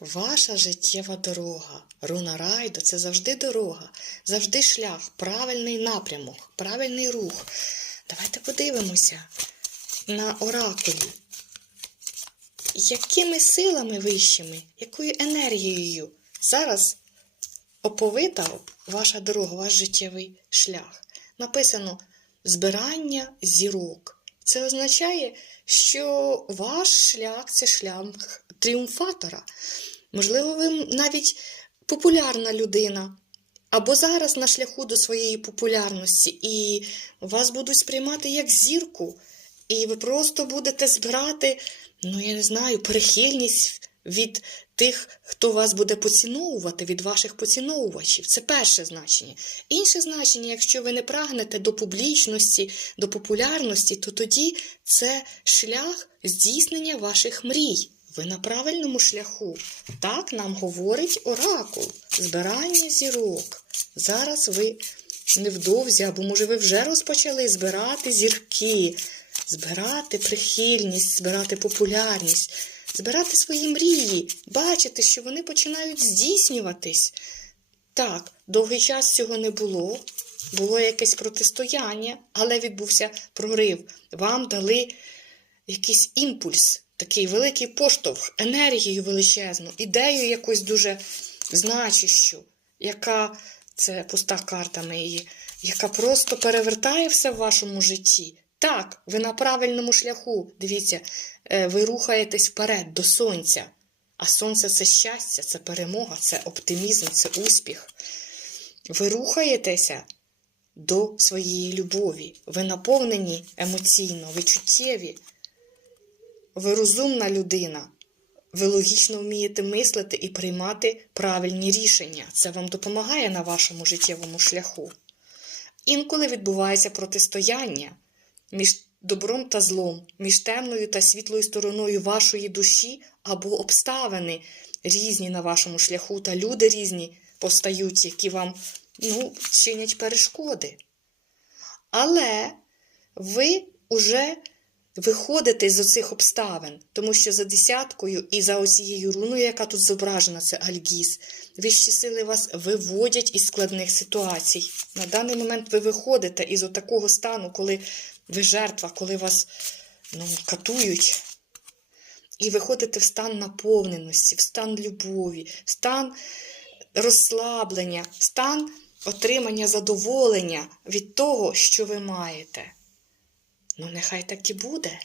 Ваша життєва дорога, руна райду це завжди дорога, завжди шлях, правильний напрямок, правильний рух. Давайте подивимося на оракулі. Якими силами вищими, якою енергією зараз оповита ваша дорога, ваш життєвий шлях? Написано збирання зірок. Це означає, що ваш шлях це шлях тріумфатора. Можливо, ви навіть популярна людина, або зараз на шляху до своєї популярності, і вас будуть сприймати як зірку, і ви просто будете збирати, ну я не знаю, прихильність від тих, хто вас буде поціновувати, від ваших поціновувачів. Це перше значення. Інше значення, якщо ви не прагнете до публічності, до популярності, то тоді це шлях здійснення ваших мрій. Ви на правильному шляху. Так нам говорить оракул, збирання зірок. Зараз ви невдовзі, або може ви вже розпочали збирати зірки, збирати прихильність, збирати популярність, збирати свої мрії, бачити, що вони починають здійснюватись. Так, довгий час цього не було. Було якесь протистояння, але відбувся прорив. Вам дали якийсь імпульс, такий великий поштовх, енергію величезну, ідею якусь дуже значущу, яка це пуста карта ми її, яка просто перевертає все в вашому житті. Так, ви на правильному шляху. Дивіться, е, ви рухаєтесь вперед до сонця. А сонце це щастя, це перемога, це оптимізм, це успіх. Ви рухаєтеся до своєї любові. Ви наповнені емоційно, ви чуттєві. Ви розумна людина. Ви логічно вмієте мислити і приймати правильні рішення. Це вам допомагає на вашому життєвому шляху. Інколи відбувається протистояння між добром та злом, між темною та світлою стороною вашої душі або обставини різні на вашому шляху, та люди різні постають, які вам ну, чинять перешкоди. Але ви вже виходите з оцих обставин, тому що за десяткою і за оцією руною, яка тут зображена, це Альгіз, вищі сили вас виводять із складних ситуацій. На даний момент ви виходите із отакого стану, коли ви жертва, коли вас ну, катують. І виходите в стан наповненості, в стан любові, в стан розслаблення, в стан отримання задоволення від того, що ви маєте. Ну, нехай так і буде.